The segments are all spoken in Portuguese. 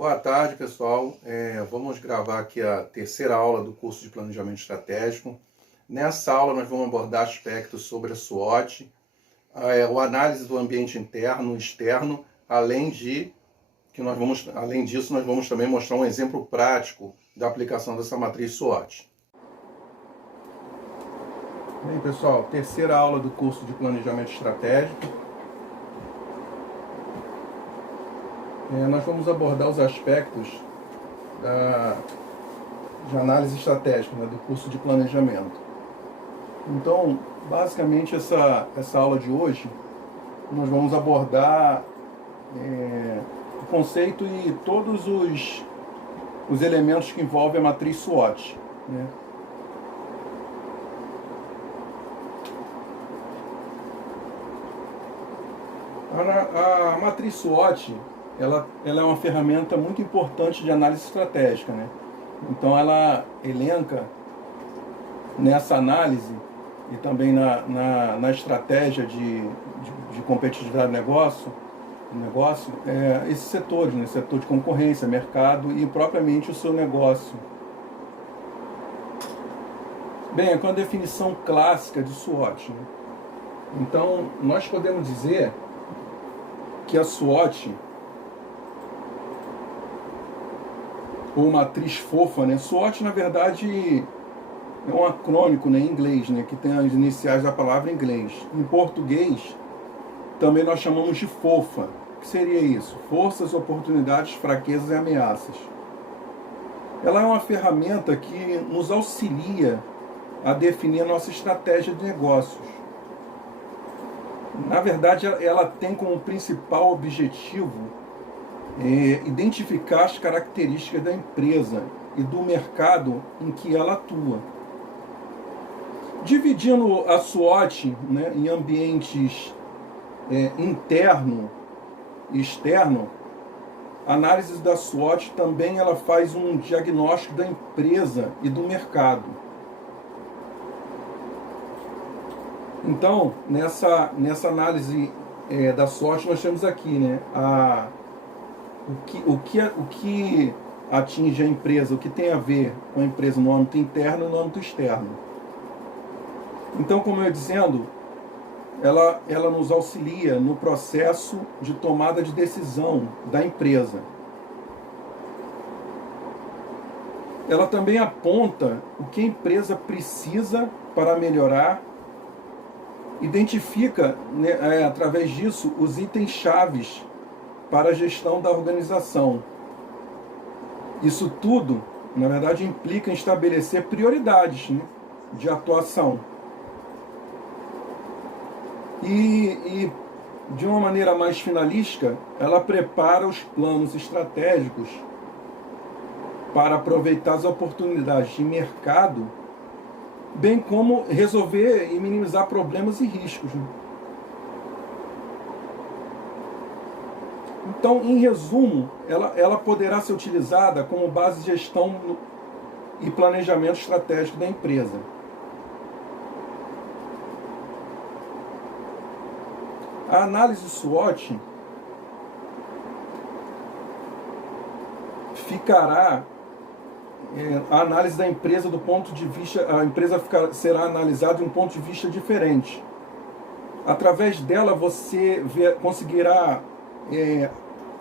Boa tarde, pessoal. Vamos gravar aqui a terceira aula do curso de Planejamento Estratégico. Nessa aula nós vamos abordar aspectos sobre a SWOT, a análise do ambiente interno e externo, além disso nós vamos também mostrar um exemplo prático da aplicação dessa matriz SWOT. Bem, pessoal, terceira aula do curso de Planejamento Estratégico. Nós vamos abordar os aspectos de análise estratégica, do curso de planejamento. Então, basicamente, essa aula de hoje, nós vamos abordar o conceito e todos os elementos que envolvem a matriz SWOT. A matriz SWOT, ela é uma ferramenta muito importante de análise estratégica, Então ela elenca nessa análise e também na estratégia de competitividade do negócio, esses setores, setor de concorrência, mercado e propriamente o seu negócio. Bem, é com a definição clássica de SWOT. Então, nós podemos dizer que a SWOT, ou matriz fofa, SWOT, na verdade, é um acrônico em inglês, que tem as iniciais da palavra em inglês. Em português, também nós chamamos de fofa. O que seria isso? Forças, oportunidades, fraquezas e ameaças. Ela é uma ferramenta que nos auxilia a definir a nossa estratégia de negócios. Na verdade, ela tem como principal objetivo identificar as características da empresa e do mercado em que ela atua. Dividindo a SWOT em ambientes interno e externo, a análise da SWOT também ela faz um diagnóstico da empresa e do mercado. Então, nessa análise da SWOT, nós temos aqui o que atinge a empresa, o que tem a ver com a empresa no âmbito interno e no âmbito externo. Então, como eu ia dizendo, ela nos auxilia no processo de tomada de decisão da empresa. Ela também aponta o que a empresa precisa para melhorar, identifica, através disso, os itens chaves para a gestão da organização. Isso tudo, na verdade, implica em estabelecer prioridades de atuação. E, de uma maneira mais finalística, ela prepara os planos estratégicos para aproveitar as oportunidades de mercado, bem como resolver e minimizar problemas e riscos. Então, em resumo, ela poderá ser utilizada como base de gestão e planejamento estratégico da empresa. A análise SWOT ficará a análise da empresa do ponto de vista, a empresa será analisada de um ponto de vista diferente. Através dela você conseguirá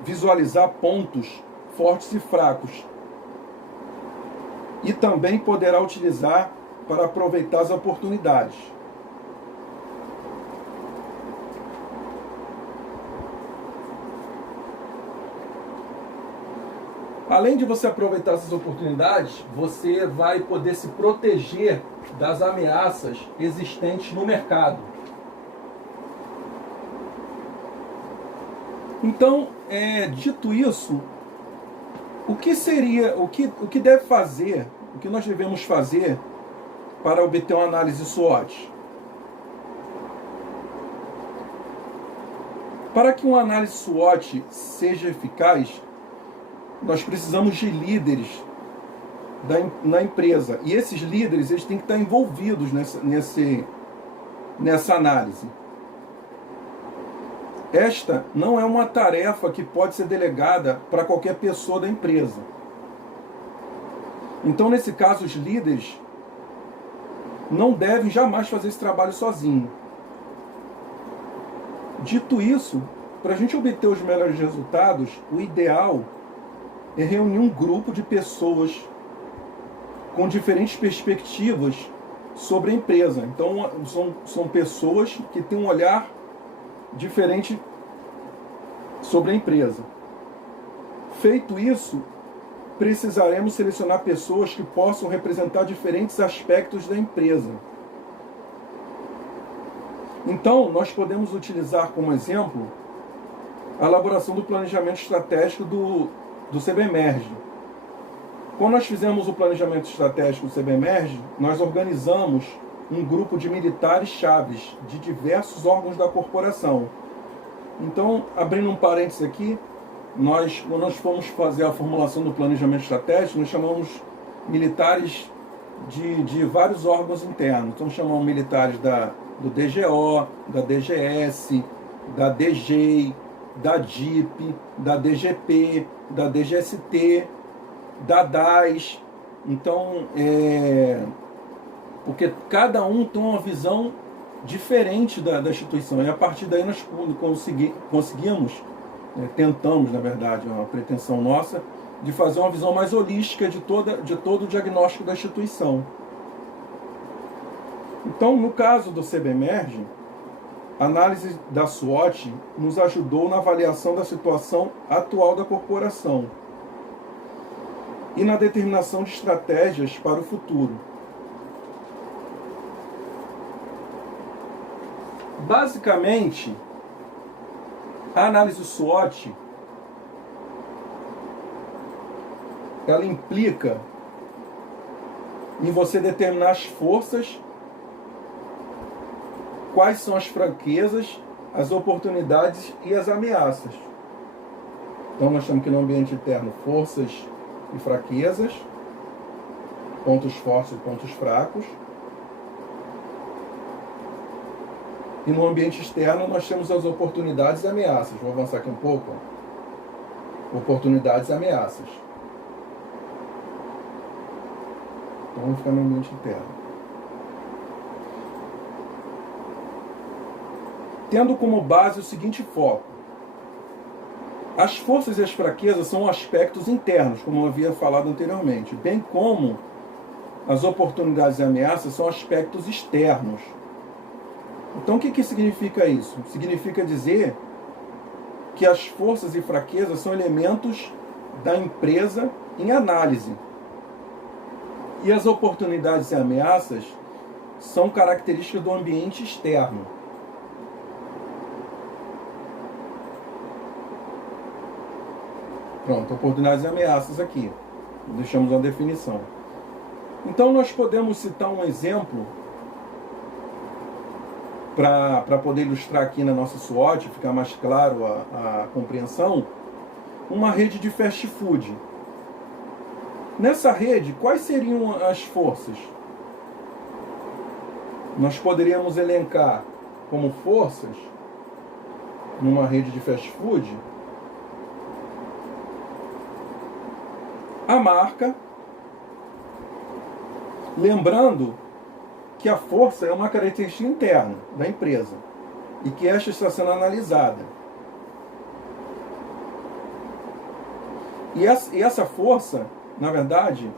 visualizar pontos fortes e fracos. E também poderá utilizar para aproveitar as oportunidades. Além de você aproveitar essas oportunidades, você vai poder se proteger das ameaças existentes no mercado. Então, dito isso, o que deve fazer, o que nós devemos fazer para obter uma análise SWOT? Para que uma análise SWOT seja eficaz, nós precisamos de líderes na empresa. E esses líderes eles têm que estar envolvidos nessa análise. esta não é uma tarefa que pode ser delegada para qualquer pessoa da empresa. Então, nesse caso, os líderes não devem jamais fazer esse trabalho sozinho. Dito isso, para a gente obter os melhores resultados, o ideal é reunir um grupo de pessoas com diferentes perspectivas sobre a empresa. Então, são pessoas que têm um olhar diferente sobre a empresa. Feito isso, precisaremos selecionar pessoas que possam representar diferentes aspectos da empresa. Então, nós podemos utilizar como exemplo a elaboração do planejamento estratégico do CBMERGE. Quando nós fizemos o planejamento estratégico do CBMERGE, nós organizamos um grupo de militares chaves de diversos órgãos da corporação. Então, abrindo um parênteses aqui, quando nós fomos fazer a formulação do planejamento estratégico, nós chamamos militares de vários órgãos internos. Então, chamamos militares do DGO, da DGS, da DGEI, da DIP, da DGP, da DGST, da DAS. Então, porque cada um tem uma visão diferente da instituição. E a partir daí nós conseguimos, tentamos, na verdade, uma pretensão nossa, de fazer uma visão mais holística de todo o diagnóstico da instituição. Então, no caso do CBMERGE, a análise da SWOT nos ajudou na avaliação da situação atual da corporação e na determinação de estratégias para o futuro. Basicamente, a análise SWOT ela implica em você determinar as forças, quais são as fraquezas, as oportunidades e as ameaças. Então nós temos aqui no ambiente interno forças e fraquezas, pontos fortes e pontos fracos. E no ambiente externo nós temos as oportunidades e ameaças. Vou avançar aqui um pouco. Oportunidades e ameaças. Então vamos ficar no ambiente interno. Tendo como base o seguinte foco: as forças e as fraquezas são aspectos internos, como eu havia falado anteriormente, bem como as oportunidades e ameaças são aspectos externos. Então o que significa isso? Significa dizer que as forças e fraquezas são elementos da empresa em análise. E as oportunidades e ameaças são características do ambiente externo. Pronto, oportunidades e ameaças aqui. Deixamos uma definição. Então nós podemos citar um exemplo para poder ilustrar aqui na nossa SWOT, ficar mais claro a compreensão, uma rede de fast food. Nessa rede, quais seriam as forças? Nós poderíamos elencar como forças, numa rede de fast food, a marca, lembrando que a força é uma característica interna da empresa e que esta está sendo analisada. E essa força, na verdade,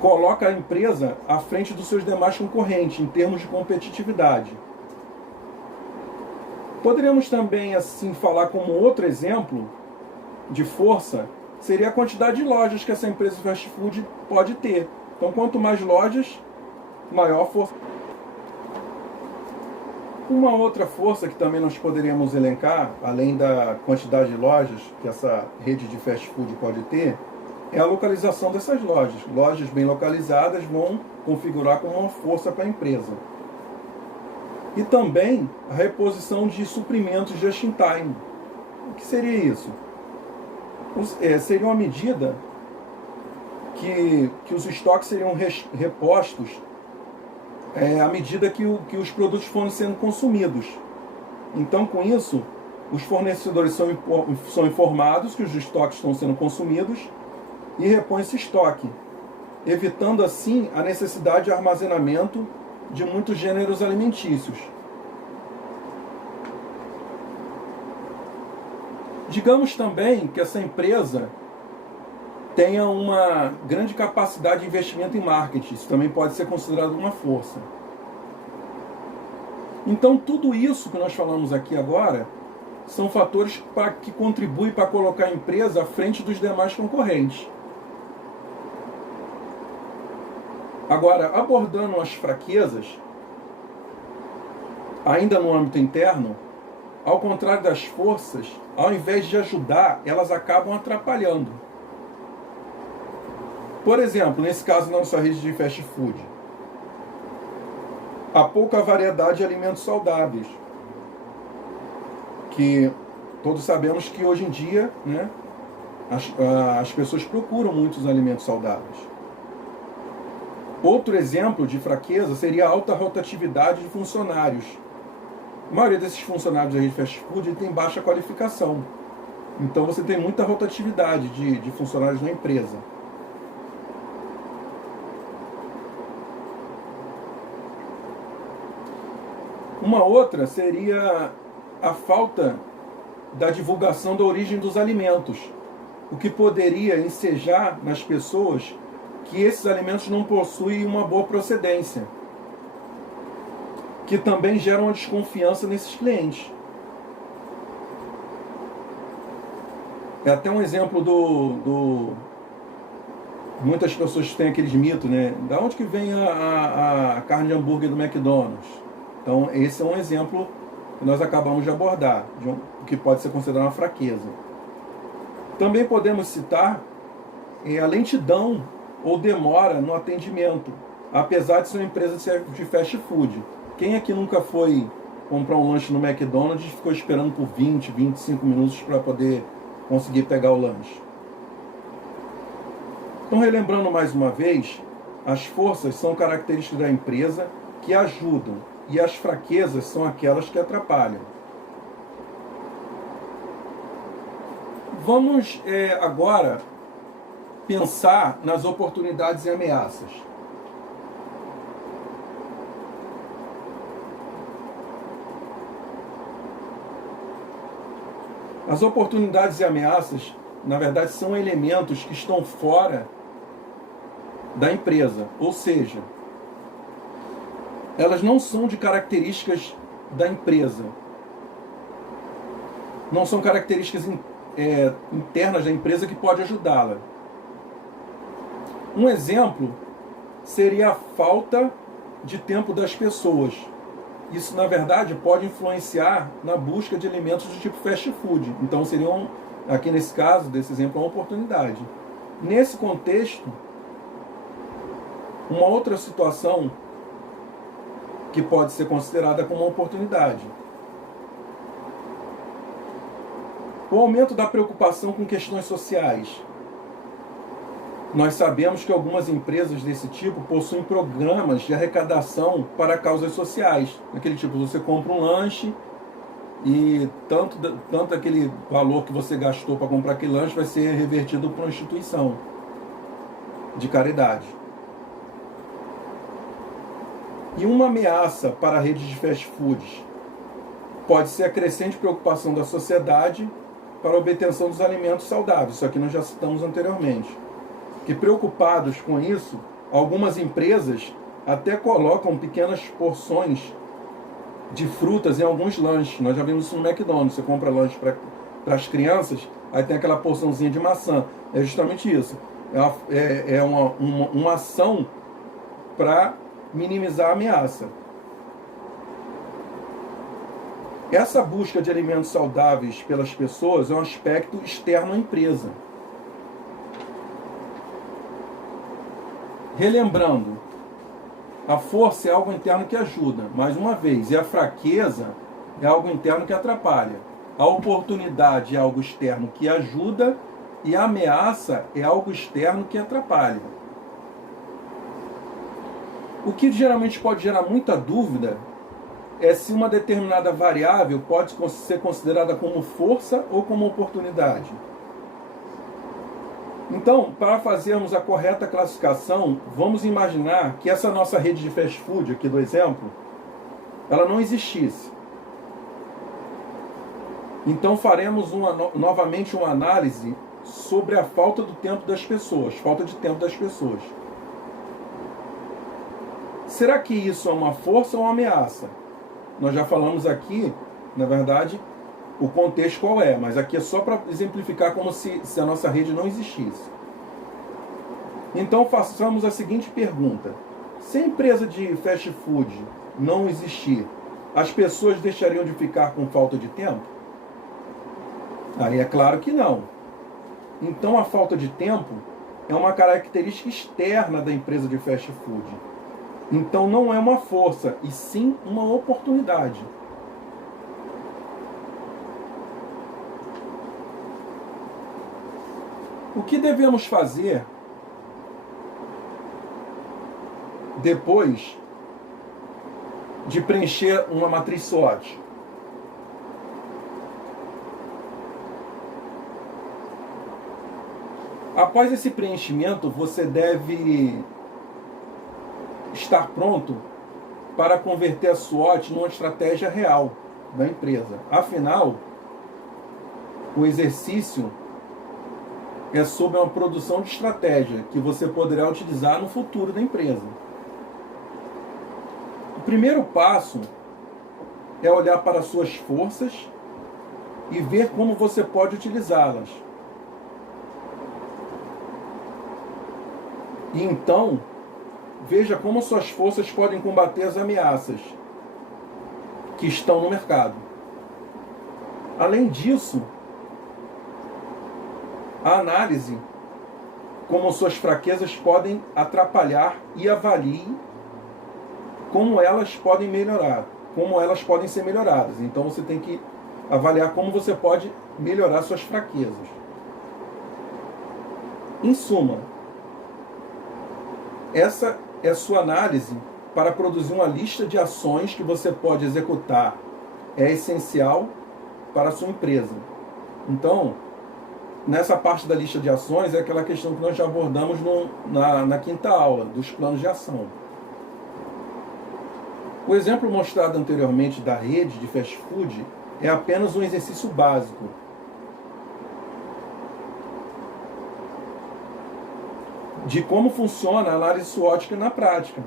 coloca a empresa à frente dos seus demais concorrentes em termos de competitividade. Poderíamos também, assim, falar como outro exemplo de força, seria a quantidade de lojas que essa empresa de fast food pode ter. Então, quanto mais lojas, maior força. Uma outra força que também nós poderíamos elencar, além da quantidade de lojas que essa rede de fast food pode ter, é a localização dessas lojas. Lojas bem localizadas vão configurar como uma força para a empresa. E também a reposição de suprimentos just in time. O que seria isso? Seria uma medida que os estoques seriam repostos à medida que os produtos foram sendo consumidos. Então, com isso, os fornecedores são informados que os estoques estão sendo consumidos e repõem esse estoque, evitando assim a necessidade de armazenamento de muitos gêneros alimentícios. Digamos também que essa empresa tenha uma grande capacidade de investimento em marketing, isso também pode ser considerado uma força. Então, tudo isso que nós falamos aqui agora são fatores que contribuem para colocar a empresa à frente dos demais concorrentes. Agora, abordando as fraquezas, ainda no âmbito interno, ao contrário das forças, ao invés de ajudar, elas acabam atrapalhando. Por exemplo, nesse caso na nossa rede de fast food, há pouca variedade de alimentos saudáveis, que todos sabemos que hoje em dia, né, as pessoas procuram muitos alimentos saudáveis. Outro exemplo de fraqueza seria a alta rotatividade de funcionários. A maioria desses funcionários da rede fast food tem baixa qualificação. Então você tem muita rotatividade de funcionários na empresa. Uma outra seria a falta da divulgação da origem dos alimentos, o que poderia ensejar nas pessoas que esses alimentos não possuem uma boa procedência, que também geram uma desconfiança nesses clientes. É até um exemplo muitas pessoas têm aqueles mitos, né? Da onde que vem a carne de hambúrguer do McDonald's? Então, esse é um exemplo que nós acabamos de abordar, o que pode ser considerado uma fraqueza. Também podemos citar a lentidão ou demora no atendimento, apesar de ser uma empresa de fast food. Quem aqui nunca foi comprar um lanche no McDonald's e ficou esperando por 20, 25 minutos para poder conseguir pegar o lanche? Então, relembrando mais uma vez, as forças são características da empresa que ajudam, e as fraquezas são aquelas que atrapalham. Vamos agora pensar nas oportunidades e ameaças. As oportunidades e ameaças, na verdade, são elementos que estão fora da empresa, ou seja, elas não são de características da empresa, não são características internas da empresa que pode ajudá-la. Um exemplo seria a falta de tempo das pessoas. Isso, na verdade, pode influenciar na busca de alimentos do tipo fast food. Então, seria, aqui nesse caso, desse exemplo, uma oportunidade. Nesse contexto, uma outra situação que pode ser considerada como uma oportunidade: o aumento da preocupação com questões sociais. Nós sabemos que algumas empresas desse tipo possuem programas de arrecadação para causas sociais. Naquele tipo, você compra um lanche e tanto aquele valor que você gastou para comprar aquele lanche vai ser revertido para uma instituição de caridade. E uma ameaça para a rede de fast foods pode ser a crescente preocupação da sociedade para a obtenção dos alimentos saudáveis. Isso aqui nós já citamos anteriormente. Que, preocupados com isso, algumas empresas até colocam pequenas porções de frutas em alguns lanches. Nós já vimos isso no McDonald's. Você compra lanche para as crianças, aí tem aquela porçãozinha de maçã. É justamente isso. É uma ação para minimizar a ameaça. Essa busca de alimentos saudáveis pelas pessoas é um aspecto externo à empresa. Relembrando, a força é algo interno que ajuda, mais uma vez, e a fraqueza é algo interno que atrapalha. A oportunidade é algo externo que ajuda e a ameaça é algo externo que atrapalha. O que geralmente pode gerar muita dúvida é se uma determinada variável pode ser considerada como força ou como oportunidade. Então, para fazermos a correta classificação, vamos imaginar que essa nossa rede de fast food, aqui do exemplo, ela não existisse. Então faremos novamente uma análise sobre a falta do tempo das pessoas, falta de tempo das pessoas. Será que isso é uma força ou uma ameaça? Nós já falamos aqui, na verdade, o contexto qual é, mas aqui é só para exemplificar como se a nossa rede não existisse. Então façamos a seguinte pergunta: se a empresa de fast food não existir, as pessoas deixariam de ficar com falta de tempo? Aí é claro que não. Então a falta de tempo é uma característica externa da empresa de fast food. Então não é uma força, e sim uma oportunidade. O que devemos fazer depois de preencher uma matriz SWOT? Após esse preenchimento, você deve estar pronto para converter a SWOT numa estratégia real da empresa. Afinal, o exercício é sobre uma produção de estratégia que você poderá utilizar no futuro da empresa. O primeiro passo é olhar para suas forças e ver como você pode utilizá-las. E então, veja como suas forças podem combater as ameaças que estão no mercado. Além disso, a análise como suas fraquezas podem atrapalhar e avalie como elas podem melhorar, como elas podem ser melhoradas. Então você tem que avaliar como você pode melhorar suas fraquezas. Em suma, essa é a sua análise para produzir uma lista de ações que você pode executar. É essencial para a sua empresa. Então, nessa parte da lista de ações é aquela questão que nós já abordamos na quinta aula, dos planos de ação. O exemplo mostrado anteriormente da rede de fast food é apenas um exercício básico. De como funciona a análise SWOT na prática.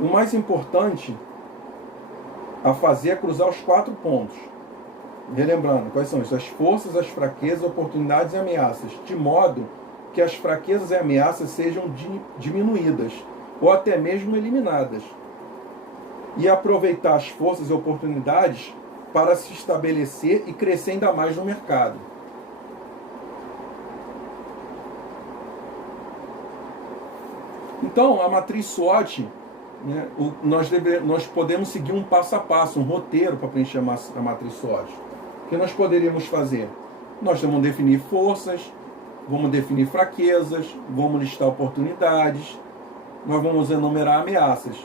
O mais importante a fazer é cruzar os 4 pontos. Relembrando, quais são isso? As forças, as fraquezas, oportunidades e ameaças, de modo que as fraquezas e ameaças sejam diminuídas, ou até mesmo eliminadas. E aproveitar as forças e oportunidades para se estabelecer e crescer ainda mais no mercado. Então, a matriz SWOT, né, nós podemos seguir um passo a passo, um roteiro para preencher a matriz SWOT. O que nós poderíamos fazer? Nós vamos definir forças, vamos definir fraquezas, vamos listar oportunidades, nós vamos enumerar ameaças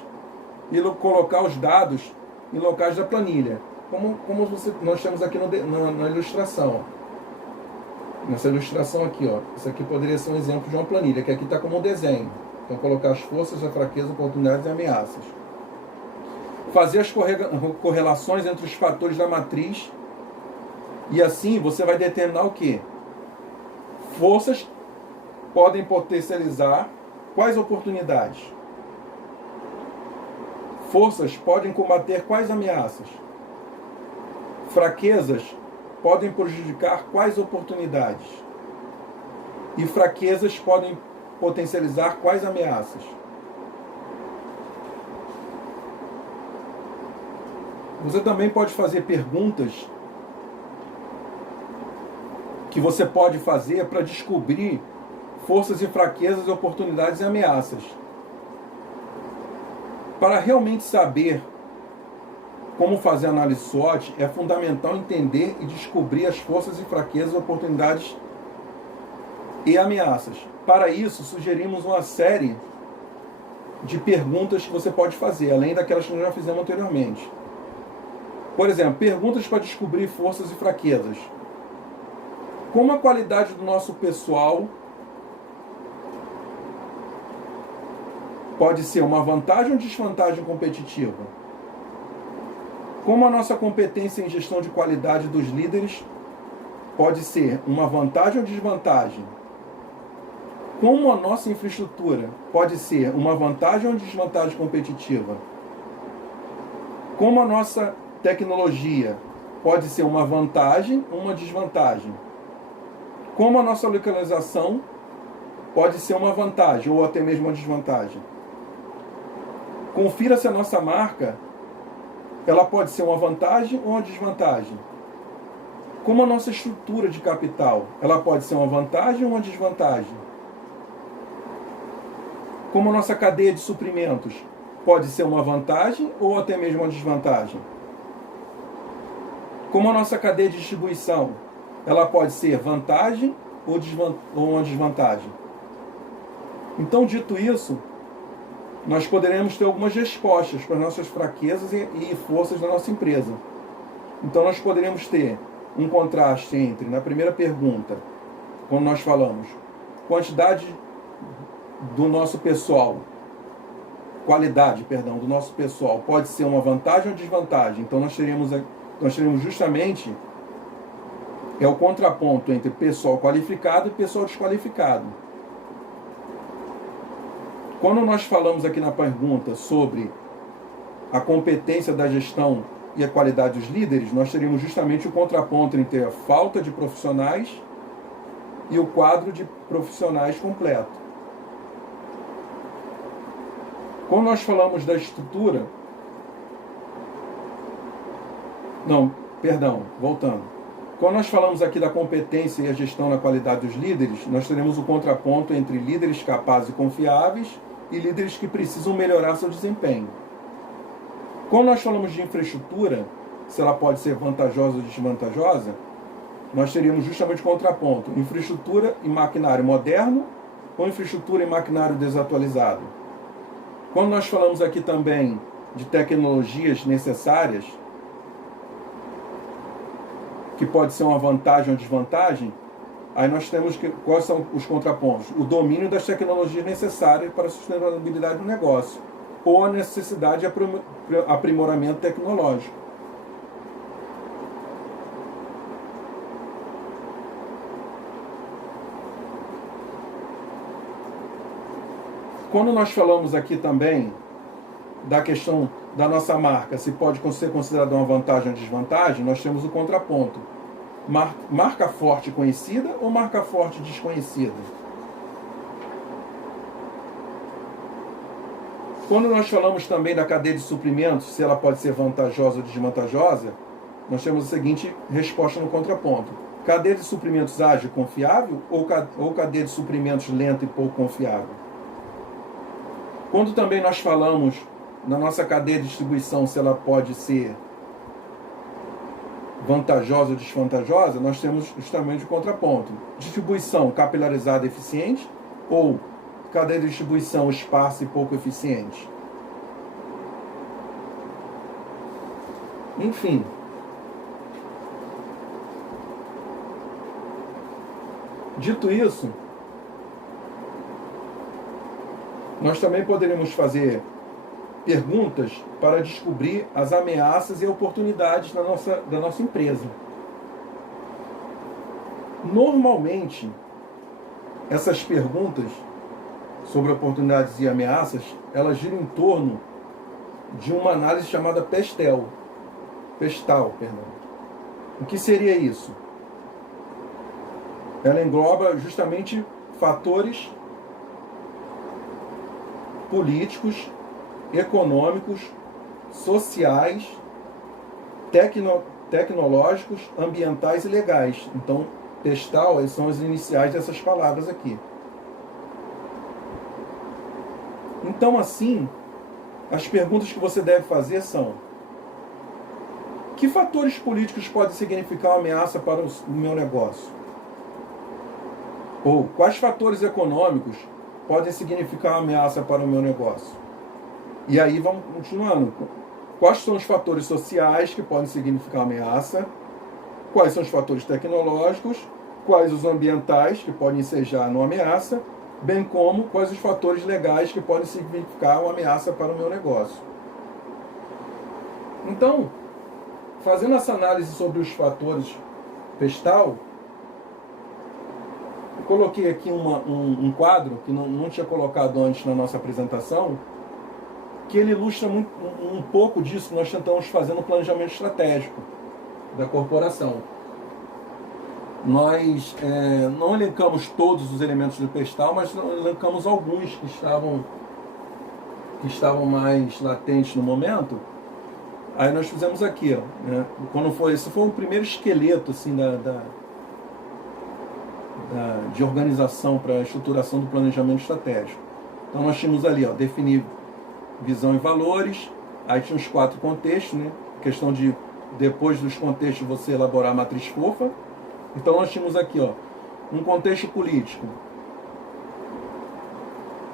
e colocar os dados em locais da planilha, como nós temos aqui na ilustração. Nessa ilustração aqui, ó, isso aqui poderia ser um exemplo de uma planilha, que aqui está como um desenho. Então, colocar as forças, a fraqueza, oportunidades e ameaças. Fazer as correlações entre os fatores da matriz. E assim, você vai determinar o quê? Forças podem potencializar quais oportunidades? Forças podem combater quais ameaças? Fraquezas podem prejudicar quais oportunidades? E fraquezas podem potencializar quais ameaças? Você também pode fazer perguntas que você pode fazer para descobrir forças e fraquezas, oportunidades e ameaças. Para realmente saber como fazer análise SWOT, é fundamental entender e descobrir as forças e fraquezas, oportunidades e ameaças. Para isso, sugerimos uma série de perguntas que você pode fazer, além daquelas que nós já fizemos anteriormente. Por exemplo, perguntas para descobrir forças e fraquezas. Como a qualidade do nosso pessoal pode ser uma vantagem ou desvantagem competitiva? Como a nossa competência em gestão de qualidade dos líderes pode ser uma vantagem ou desvantagem? Como a nossa infraestrutura pode ser uma vantagem ou desvantagem competitiva? Como a nossa tecnologia pode ser uma vantagem ou uma desvantagem? Como a nossa localização pode ser uma vantagem ou até mesmo uma desvantagem? Confira se a nossa marca ela pode ser uma vantagem ou uma desvantagem. Como a nossa estrutura de capital, ela pode ser uma vantagem ou uma desvantagem. Como a nossa cadeia de suprimentos pode ser uma vantagem ou até mesmo uma desvantagem. Como a nossa cadeia de distribuição, ela pode ser vantagem ou uma desvantagem. Então, dito isso, nós poderemos ter algumas respostas para as nossas fraquezas e forças da nossa empresa. Então, nós poderemos ter um contraste entre, na primeira pergunta, quando nós falamos, quantidade do nosso pessoal, qualidade, perdão, do nosso pessoal, pode ser uma vantagem ou desvantagem. Então, nós teremos justamente o contraponto entre pessoal qualificado e pessoal desqualificado. Quando nós falamos aqui na pergunta sobre a competência da gestão e a qualidade dos líderes, nós teríamos justamente o contraponto entre a falta de profissionais e o quadro de profissionais completo. Quando nós falamos da estrutura... voltando. Quando nós falamos aqui da competência e a gestão na qualidade dos líderes, nós teremos o contraponto entre líderes capazes e confiáveis e líderes que precisam melhorar seu desempenho. Quando nós falamos de infraestrutura, se ela pode ser vantajosa ou desvantajosa, nós teríamos justamente o contraponto: infraestrutura e maquinário moderno ou infraestrutura e maquinário desatualizado. Quando nós falamos aqui também de tecnologias necessárias, que pode ser uma vantagem ou desvantagem, aí nós temos quais são os contrapontos? O domínio das tecnologias necessárias para a sustentabilidade do negócio, ou a necessidade de aprimoramento tecnológico. Quando nós falamos aqui também da questão da nossa marca, se pode ser considerada uma vantagem ou desvantagem, nós temos o contraponto: marca forte conhecida ou marca forte desconhecida? Quando nós falamos também da cadeia de suprimentos, se ela pode ser vantajosa ou desvantajosa, nós temos a seguinte resposta no contraponto: cadeia de suprimentos ágil e confiável ou cadeia de suprimentos lenta e pouco confiável? Quando também nós falamos na nossa cadeia de distribuição, se ela pode ser vantajosa ou desvantajosa, nós temos justamente o contraponto: distribuição capilarizada e eficiente ou cadeia de distribuição esparsa e pouco eficiente. Enfim, dito isso, nós também poderíamos fazer perguntas para descobrir as ameaças e oportunidades da nossa empresa. Normalmente, essas perguntas sobre oportunidades e ameaças, elas giram em torno de uma análise chamada PESTEL. O que seria isso? Ela engloba justamente fatores políticos, econômicos, sociais, tecnológicos, ambientais e legais. Então, PESTEL são as iniciais dessas palavras aqui. Então, assim, as perguntas que você deve fazer são: que fatores políticos podem significar uma ameaça para o meu negócio? Ou quais fatores econômicos podem significar uma ameaça para o meu negócio? E aí vamos continuando. Quais são os fatores sociais que podem significar ameaça? Quais são os fatores tecnológicos? Quais os ambientais que podem ensejar uma ameaça? Bem como quais os fatores legais que podem significar uma ameaça para o meu negócio. Então, fazendo essa análise sobre os fatores Pestal, eu coloquei aqui um quadro que não tinha colocado antes na nossa apresentação, que ele ilustra um pouco disso que nós tentamos fazer no planejamento estratégico da corporação. Nós não elencamos todos os elementos do Pestal, mas elencamos alguns que estavam mais latentes no momento. Aí nós fizemos aqui, ó, né? Esse foi o primeiro esqueleto assim, de organização para a estruturação do planejamento estratégico. Então nós tínhamos ali, ó, definir visão e valores, aí tinha os 4 contextos, né? Questão de, depois dos contextos, você elaborar a matriz fofa. Então nós tínhamos aqui, ó, um contexto político.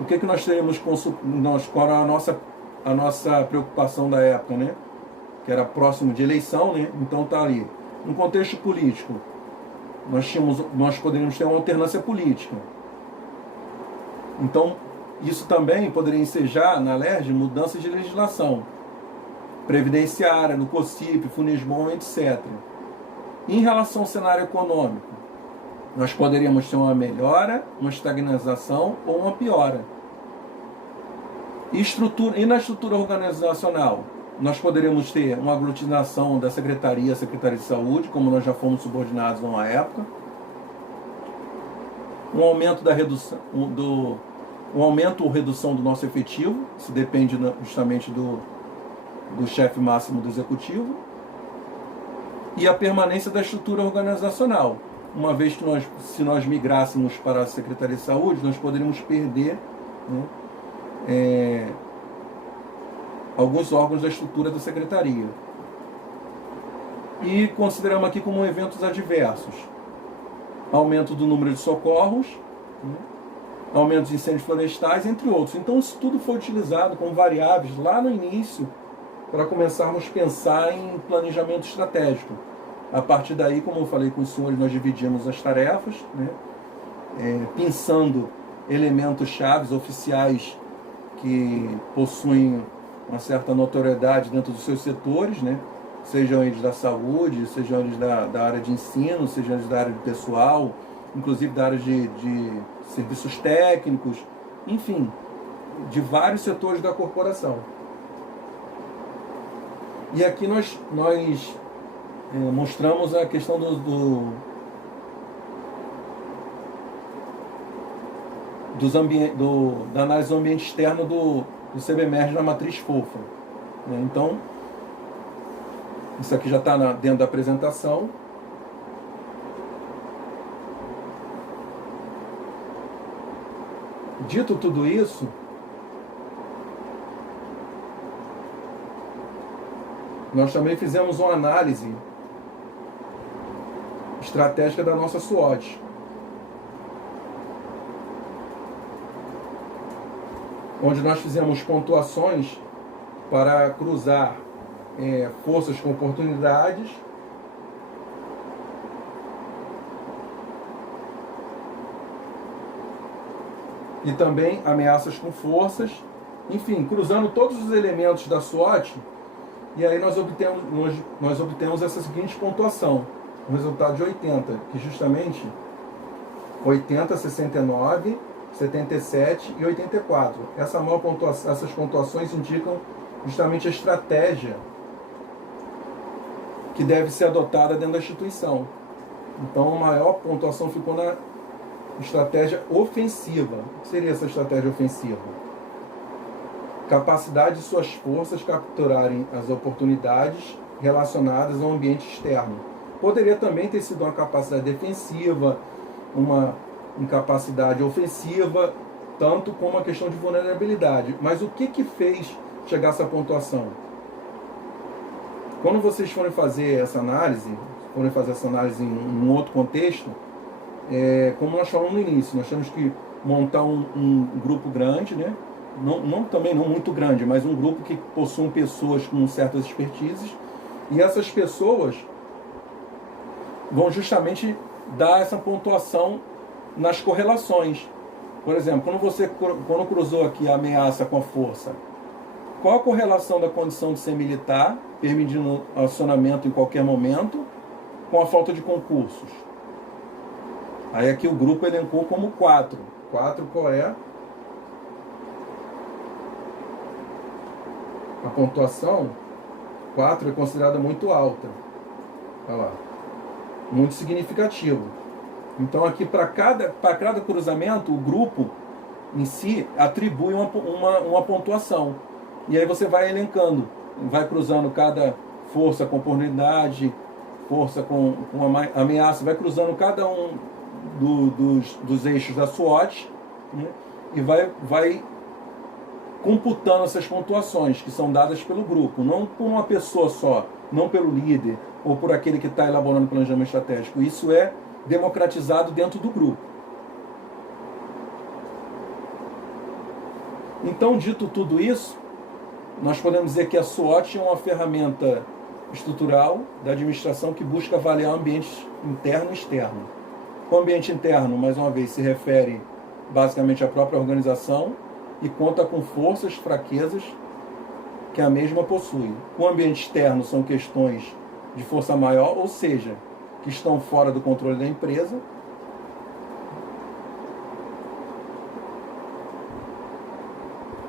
O que nós teríamos qual era a nossa preocupação da época, né? Que era próximo de eleição, né? Então tá ali. No contexto político, nós poderíamos ter uma alternância política. Então, isso também poderia ensejar na LERJ mudanças de legislação previdenciária, no COCIP, Funesbom, etc. Em relação ao cenário econômico, nós poderíamos ter uma melhora, uma estagnação ou uma piora. E na estrutura organizacional, nós poderíamos ter uma aglutinação da Secretaria de Saúde, como nós já fomos subordinados numa época, um aumento da redução um aumento ou redução do nosso efetivo, isso depende justamente do chefe máximo do executivo, e a permanência da estrutura organizacional. Uma vez que se nós migrássemos para a Secretaria de Saúde, nós poderíamos perder, né, alguns órgãos da estrutura da Secretaria. E consideramos aqui como eventos adversos: aumento do número de socorros, né, aumento de incêndios florestais, entre outros. Então isso tudo foi utilizado como variáveis lá no início para começarmos a pensar em planejamento estratégico. A partir daí, como eu falei com os senhores, nós dividimos as tarefas, né, pensando elementos chaves oficiais que possuem uma certa notoriedade dentro dos seus setores, né, sejam eles da saúde, sejam eles da área de ensino, sejam eles da área de pessoal, inclusive da área de serviços técnicos, enfim, de vários setores da corporação. E aqui nós mostramos a questão da análise do ambiente externo do CBMERG na matriz fofa. Então, isso aqui já está dentro da apresentação. Dito tudo isso, nós também fizemos uma análise estratégica da nossa SWOT. Onde nós fizemos pontuações para cruzar forças com oportunidades e também ameaças com forças, enfim, cruzando todos os elementos da SWOT, e aí nós obtemos essa seguinte pontuação, um resultado de 80, que justamente 80, 69, 77 e 84. Essas pontuações indicam justamente a estratégia que deve ser adotada dentro da instituição. Então, a maior pontuação ficou na estratégia ofensiva. O que seria essa estratégia ofensiva? Capacidade de suas forças capturarem as oportunidades relacionadas ao ambiente externo. Poderia também ter sido uma capacidade defensiva, uma incapacidade ofensiva, tanto como a questão de vulnerabilidade. Mas o que fez chegar a essa pontuação? Quando vocês forem fazer essa análise em um outro contexto, como nós falamos no início, nós temos que montar um grupo grande, né, também não muito grande, mas um grupo que possui pessoas com certas expertises, e essas pessoas vão justamente dar essa pontuação nas correlações. Por exemplo, quando cruzou aqui a ameaça com a força, qual a correlação da condição de ser militar, permitindo acionamento em qualquer momento, com a falta de concursos? Aí aqui o grupo elencou como 4. 4 qual é? A pontuação 4 é considerada muito alta. Olha lá. Muito significativo. Então aqui para cada cruzamento, o grupo em si atribui uma pontuação. E aí você vai elencando, vai cruzando cada força com oportunidade, força com ameaça, vai cruzando cada um dos eixos da SWOT, né? E vai computando essas pontuações que são dadas pelo grupo, não por uma pessoa só, não pelo líder ou por aquele que está elaborando o planejamento estratégico. Isso é democratizado dentro do grupo. Então, dito tudo isso, nós podemos dizer que a SWOT é uma ferramenta estrutural da administração que busca avaliar ambientes interno e externo. O ambiente interno, mais uma vez, se refere basicamente à própria organização e conta com forças, fraquezas que a mesma possui. O ambiente externo são questões de força maior, ou seja, que estão fora do controle da empresa.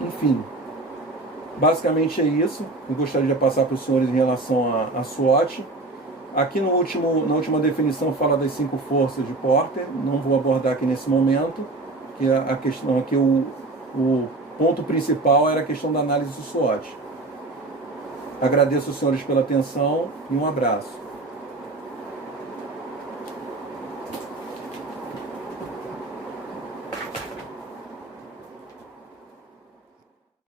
Enfim, basicamente é isso. Eu gostaria de passar para os senhores em relação à SWOT. Aqui na última definição fala das 5 forças de Porter. Não vou abordar aqui nesse momento, que a questão aqui, o ponto principal era a questão da análise do SWOT. Agradeço aos senhores pela atenção e um abraço.